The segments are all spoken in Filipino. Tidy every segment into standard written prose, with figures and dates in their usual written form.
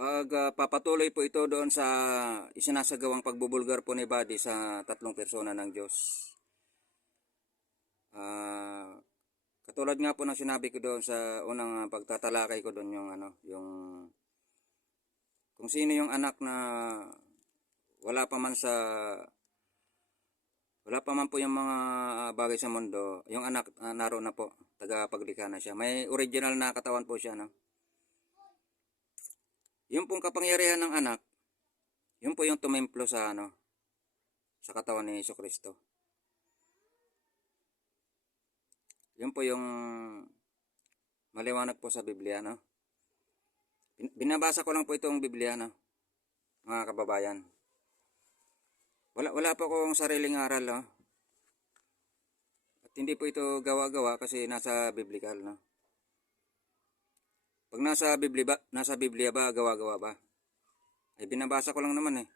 Papatuloy po ito doon sa isinasagawang pagbubulgar po ni Buddy sa tatlong persona ng Diyos. Katulad nga po ng sinabi ko doon sa unang pagtatalakay ko doon, yung kung sino yung anak na wala pa man po yung mga bagay sa mundo, yung anak naroon na po, tagapaglikha na siya. May original na katawan po siya, no? Yung pong kapangyarihan ng anak, yun po yung tumemplo sa katawan ni Jesucristo. Yun po yung maliwanag po sa Biblia, no? Binabasa ko lang po itong Biblia, no? Mga kababayan. Wala po akong sariling aral, no? At hindi po ito gawa-gawa kasi nasa biblical, no? Pag nasa Biblia ba, gawa-gawa ba? Ay binabasa ko lang naman eh.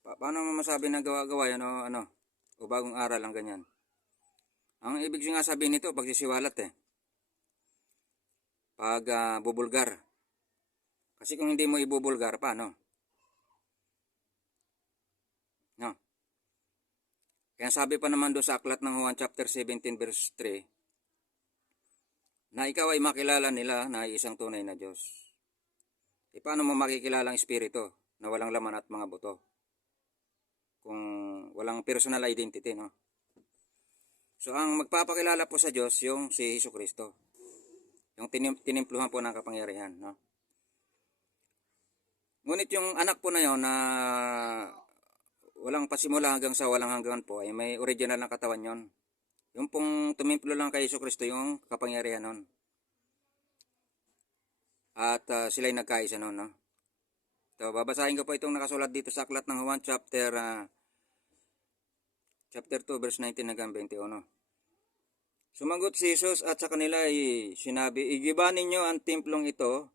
Paano mo masabi na gawa-gawa yan o bagong aral ang ganyan? Ang ibig nga sabihin nito, pagsisiwalat eh. Bubulgar. Kasi kung hindi mo ibubulgar, paano? No. Kaya sabi pa naman doon sa aklat ng Juan chapter 17 verse 3, na ikaw ay makilala nila na isang tunay na Diyos. E paano mo makikilala ang espiritu na walang laman at mga buto? Kung walang personal identity, no? So, ang magpapakilala po sa Diyos, yung si Jesucristo. Yung tinimpluhan po ng kapangyarihan, no? Ngunit yung anak po na yon na walang pasimula hanggang sa walang hanggan po, ay may original na katawan yon. Yung pong tumimplo lang kay Jesucristo, yung kapangyarihan nun. At sila'y nagkaisa nun, no? So, babasahin ko po itong nakasulat dito sa aklat ng Juan chapter 2 verse 19 hanggang 21. Sumagot si Jesus at sa kanila ay sinabi, igiba ninyo ang templong ito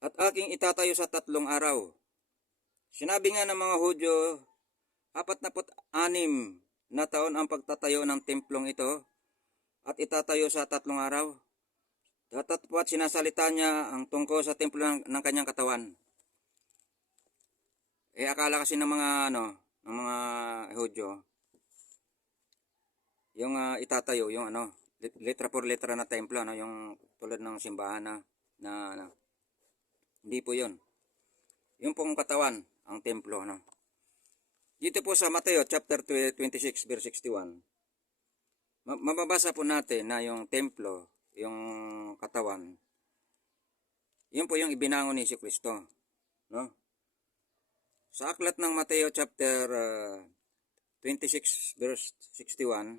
at aking itatayo sa 3 araw. Sinabi nga ng mga Hudyo, 46 na taon ang pagtatayo ng templong ito at itatayo sa 3 araw. Datapwat sinasalita niya ang tungkol sa templo ng kanyang katawan. Akala kasi ng mga Hudyo, yung itatayo, yung letra por letra na templo, yung tulad ng simbahan na hindi po yun. Yung pong katawan, ang templo, no? Dito po sa Mateo chapter 26 verse 61, mababasa po natin na yung templo, yung katawan, yun po yung ibinangon ni Jesucristo, no? Sa aklat ng Mateo chapter 26 verse 61,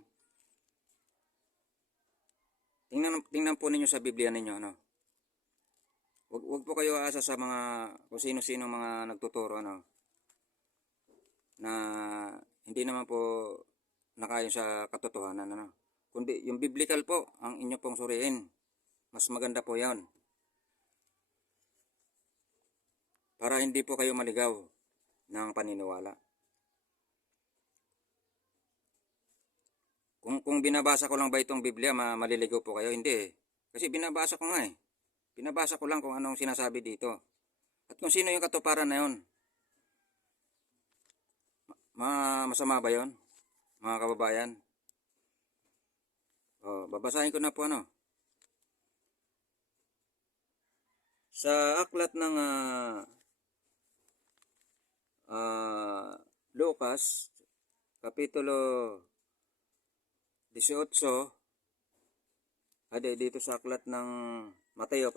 tingnan po ninyo sa Biblia ninyo, no? Wag po kayo aasa sa mga kung sino-sino mga nagtuturo, no? Na hindi naman po nakayon sa katotohanan, no? Kundi yung biblical po ang inyo pong suriin. Mas maganda po 'yan. Para hindi po kayo maligaw ng paniniwala. Kung binabasa ko lang ba itong Biblia, maliligaw po kayo? Hindi eh. Kasi binabasa ko nga eh. Binabasa ko lang kung anong sinasabi dito. At kung sino yung katuparan na yun. Masama ba yun, mga kababayan? Babasahin ko na po sa aklat ng Lucas, kapitulo 18, dito sa aklat ng Mateo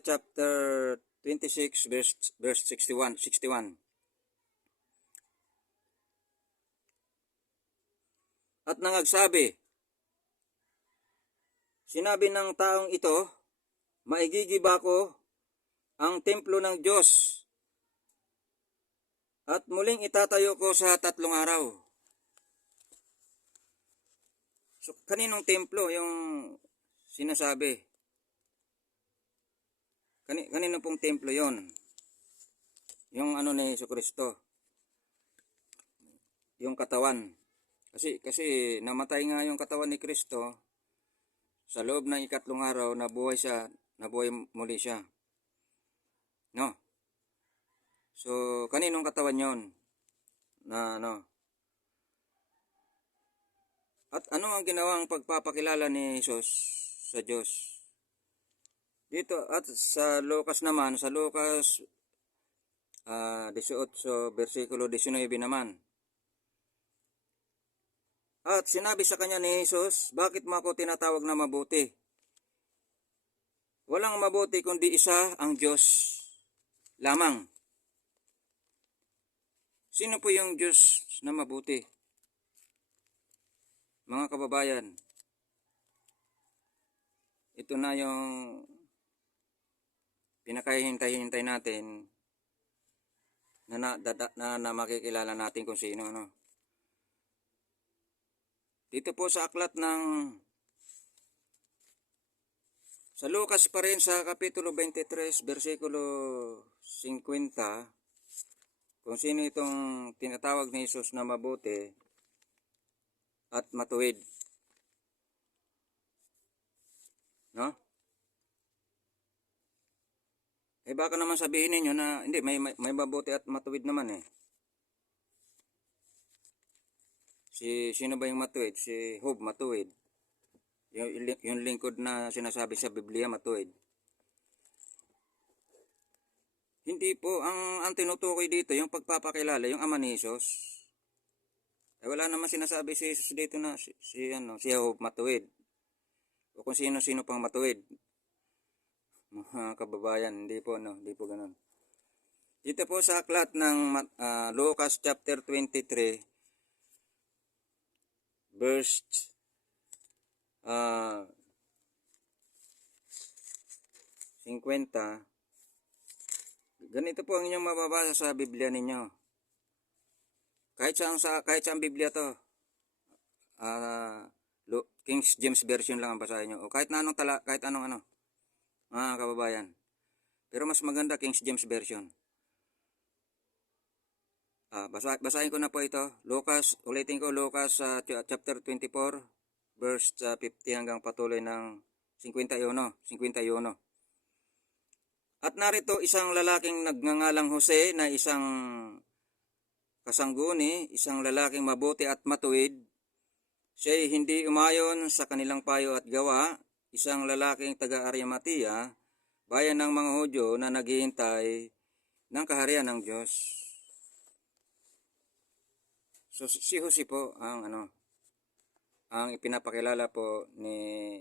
chapter 26 verse 61. At nangagsabi, sinabi ng taong ito, maigigiba ko ang templo ng Diyos at muling itatayo ko sa 3 araw. So, kaninong templo yung sinasabi? Kanino pong templo yon? Yung ni Jesucristo. Yung katawan. Kasi namatay nga yung katawan ni Kristo sa loob ng ikatlong araw nabuhay muli siya. No? So, kaninong katawan yon? Na ano? At ano ang ginawang pagpapakilala ni Jesus sa Diyos? Dito at sa Lucas naman, sa Lucas 18 versikulo 19 naman. At sinabi sa kanya ni Jesus, bakit mo ako tinatawag na mabuti? Walang mabuti kundi isa ang Diyos lamang. Sino po yung Diyos na mabuti? Mga kababayan, ito na yung pinakahihintay-hintay natin na makikilala natin kung sino. No? Dito po sa aklat sa Lucas pa rin sa Kapitulo 23, versikulo 50, kung sino itong tinatawag ni Jesus na mabuti at matuwid. No? Baka naman sabihin ninyo na hindi, may mabuti at matuwid naman eh. Sino ba yung matuwid? Si Job matuwid. Yung lingkod na sinasabi sa Biblia matuwid. Hindi po, ang tinutukoy dito, yung pagpapakilala, yung ama ni Jesus. Wala naman sinasabi si Jesus dito na si Job matuwid. O kung sino-sino pang matuwid. Mga kababayan, hindi po ganun. Dito po sa aklat ng Lucas chapter 23, verse 50, ganito po ang inyong mababasa sa Biblia ninyo. Kahit saan Biblia to, King James Version lang ang basahin nyo. O kahit anong mga kababayan. Pero mas maganda King James Version. Basahin ko na po ito. Ulitin ko, Lucas chapter 24, verse 50 hanggang patuloy ng 51. At narito isang lalaking nagngangalang Jose na isang kasangguni, isang lalaking mabuti at matuwid. Siya'y hindi umayon sa kanilang payo at gawa, isang lalaking taga-Arimatea, bayan ng mga Hudyo na naghihintay ng kaharian ng Diyos. So si Jose po ang ipinapakilala po ni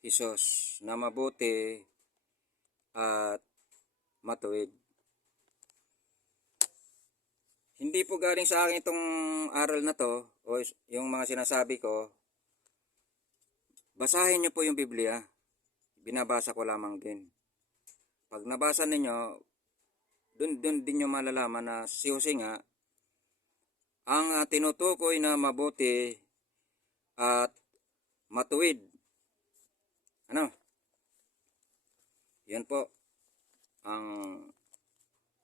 Jesus na mabuti at matuwid. Hindi po galing sa akin itong aral na to o yung mga sinasabi ko. Basahin niyo po yung Biblia. Binabasa ko lamang din. Pag nabasa ninyo, dun din nyo malalaman na si Jose nga ang tinutukoy na mabuti at matuwid. Yan po ang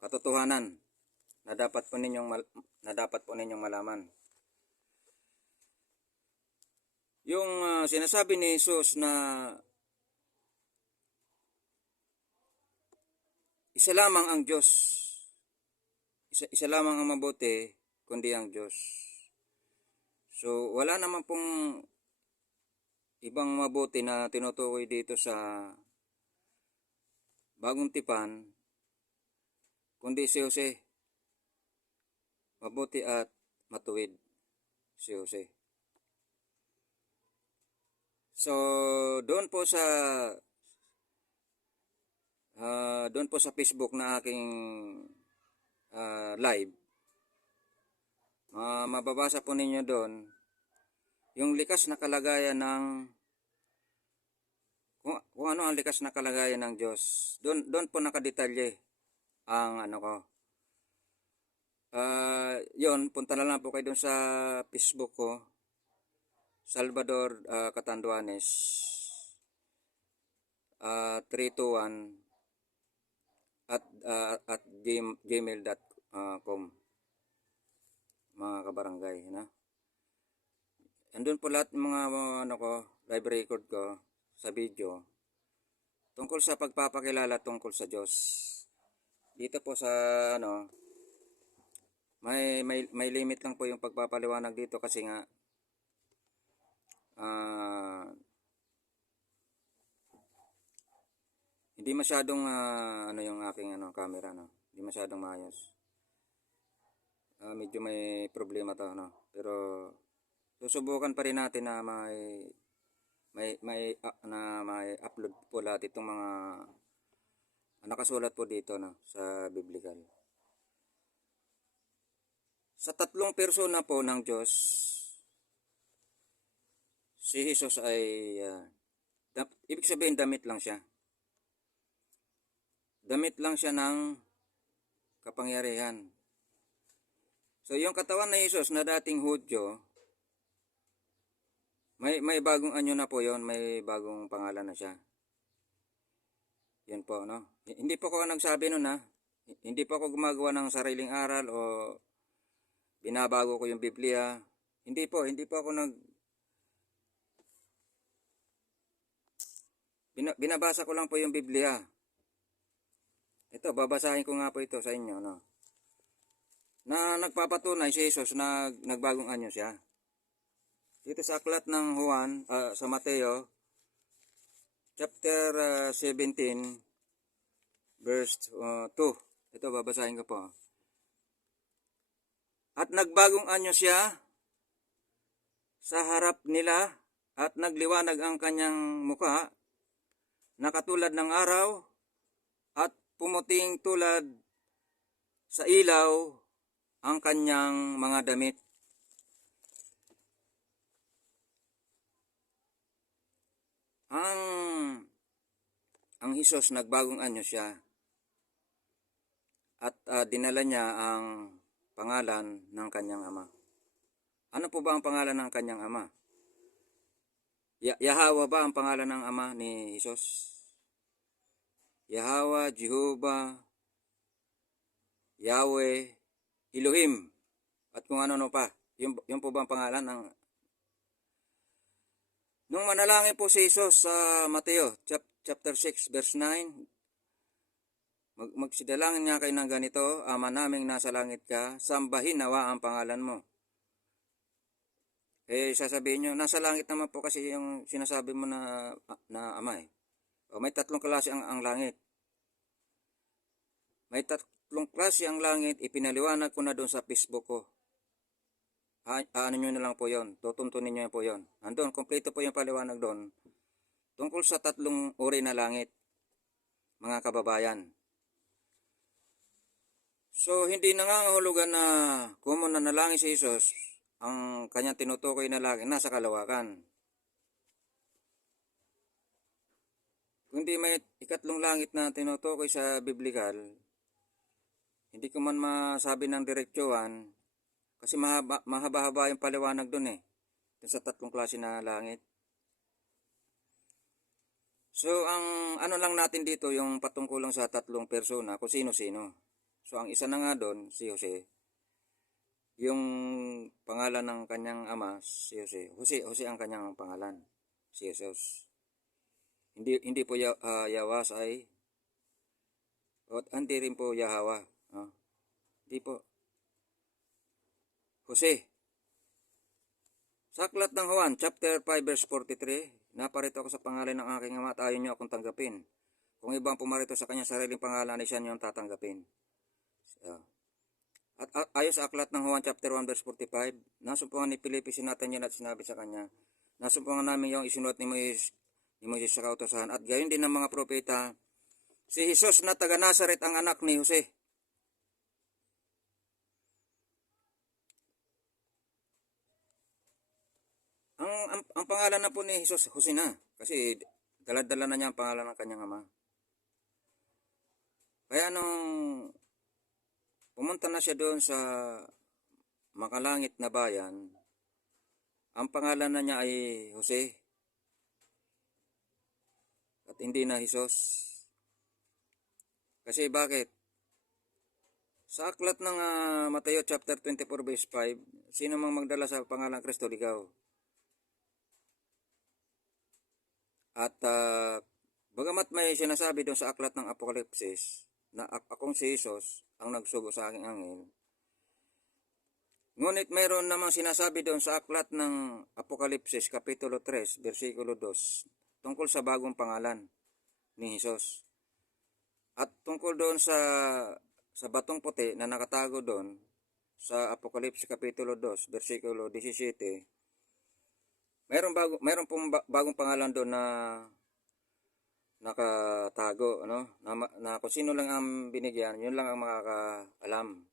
katotohanan na dapat po ninyong malaman. Yung sinasabi ni Jesus na isa lamang ang Diyos. Isa lamang ang mabuti kundi ang Diyos. So wala naman pong ibang mabuti na tinutukoy dito sa Bagong Tipan kundi si Jose. Mabuti at matuwid si Jose. So doon po sa Facebook na aking live, mababasa po ninyo doon yung likas na kalagayan ng kung ano ang likas na kalagayan ng Diyos. Doon po nakadetalye ang ko. Yon, punta na lang po kayo doon sa Facebook ko, Salvador Catanduanes 321 at gmail.com, mga kabarangay, na. andun po lahat ng mga ano ko, live record ko sa video tungkol sa pagpapakilala tungkol sa Diyos. Dito po sa ano, may limit lang po yung pagpapaliwanag dito kasi nga ah, hindi masyadong ano yung aking ano camera, no. Hindi masyadong maayos. Medyo may problema to, no. Pero susubukan pa rin natin na may upload po lahat itong mga nakasulat po dito, no, sa biblical. Sa tatlong persona po ng Diyos, si Jesus ay ibig sabihin damit lang siya. Damit lang siya ng kapangyarihan. So yung katawan na Jesus na dating Hudyo, may bagong anyo na po yon, may bagong pangalan na siya. Yan po, no? Hindi po ako nagsabi nun, ha. Hindi po ako gumagawa ng sariling aral o binabago ko yung Biblia. Hindi po ako binabasa ko lang po yung Biblia. Ito, babasahin ko nga po ito sa inyo, no? Na nagpapatunay si Jesus na nagbagong anyo siya. Dito sa aklat ng Juan, sa Mateo, chapter 17, verse 2. Ito, babasahin ko po. At nagbagong anyo siya sa harap nila at nagliwanag ang kanyang mukha na katulad ng araw at pumuting tulad sa ilaw ang kanyang mga damit. Ang Jesus nagbagong anyo siya at dinala niya ang pangalan ng kanyang ama. Ano po ba ang pangalan ng kanyang ama? Yahweh ba ang pangalan ng ama ni Jesus? Yahweh, Jehovah, Yahweh, Elohim, at kung ano-ano pa. Yung po ba ang pangalan ng... Nung manalangin po si Jesus sa Mateo, chapter 6, verse 9, magsidalangin nga kayo ng ganito, Ama naming nasa langit ka, sambahin nawa ang pangalan mo. Sasabihin nyo, nasa langit naman po kasi yung sinasabi mo na ama eh. May tatlong klase ang langit. May tatlong klase ang langit, ipinaliwanag ko na doon sa Facebook ko. Ano nyo na lang po yon, tutuntunin nyo po yon. Andun, kompleto po yung paliwanag doon. Tungkol sa tatlong uri na langit, mga kababayan. So, hindi nangangahulugan na kung nanalangin si Jesus, ang kanyang tinutukoy na langit nasa kalawakan. Kundi may ikatlong langit na tinutukoy sa biblical, hindi ko man masabi ng direksyohan, kasi mahaba-haba yung paliwanag doon eh, sa tatlong klase na langit. So, ang ano lang natin dito, yung patungkulang sa tatlong persona, kung sino-sino. So, ang isa na nga doon, si Jose. Yung pangalan ng kanyang ama, si Jose. Jose ang kanyang pangalan, si Jesus. Hindi po Yawas ay, hindi rin po Yahawa. Hindi po. Jose. Sa aklat ng Juan, chapter 5, verse 43, naparito ako sa pangalan ng aking ama at ayaw niyo akong tanggapin. Kung ibang pumarito sa kanyang sariling pangalan, ay siya niyong tatanggapin. At ayon sa aklat ng Juan chapter 1 verse 45, nasumpungan ni Felipe si Nathanael at sinabi sa kanya, nasumpungan namin yung isinulat ni Moises sa kautosahan at gayon din ng mga propeta, si Jesus na taga Nazaret ang anak ni Jose. Ang pangalan na po ni Jesus, Jose na, kasi dala-dala na niya ang pangalan ng kanyang ama. Kaya nung pumunta na siya doon sa makalangit na bayan, ang pangalan na niya ay Jose at hindi na Jesus. Kasi bakit? Sa aklat ng Mateo chapter 24 verse 5, sino mang magdala sa pangalang Kristo ligaw. At bagamat may sinasabi doon sa aklat ng Apokalipsis na akong si Jesus ang nagsugo sa aking angel, ngunit mayroon namang sinasabi doon sa aklat ng Apokalipsis Kapitulo 3, versikulo 2, tungkol sa bagong pangalan ni Jesus. At tungkol doon sa batong puti na nakatago doon sa Apokalipsis Kapitulo 2, versikulo 17, mayroon pong bagong pangalan doon na nakatago, ano? Na kung sino lang ang binigyan, yun lang ang makakaalam.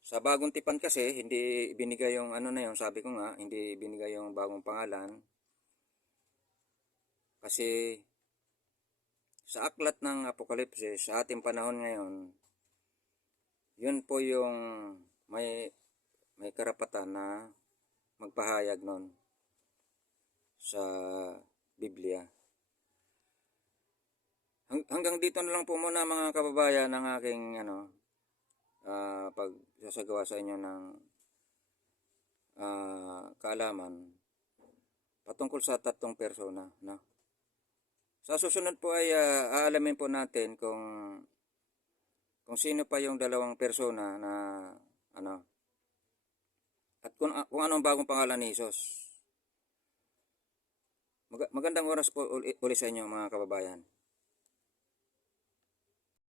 Sa bagong tipan kasi, hindi binigay yung ano na yun, sabi ko nga, hindi binigay yung bagong pangalan. Kasi sa aklat ng Apokalipsis, sa ating panahon ngayon, yun po yung may karapatan na magpahayag nun sa Biblia. Hanggang dito na lang po muna mga kababayan ang aking pagsasagawa sa inyo ng kaalaman patungkol sa tatlong persona. No? Sa susunod po ay aalamin po natin kung sino pa yung dalawang persona na ano at kung anong bagong pangalan ni Jesus. Magandang oras po uli sa inyo mga kababayan.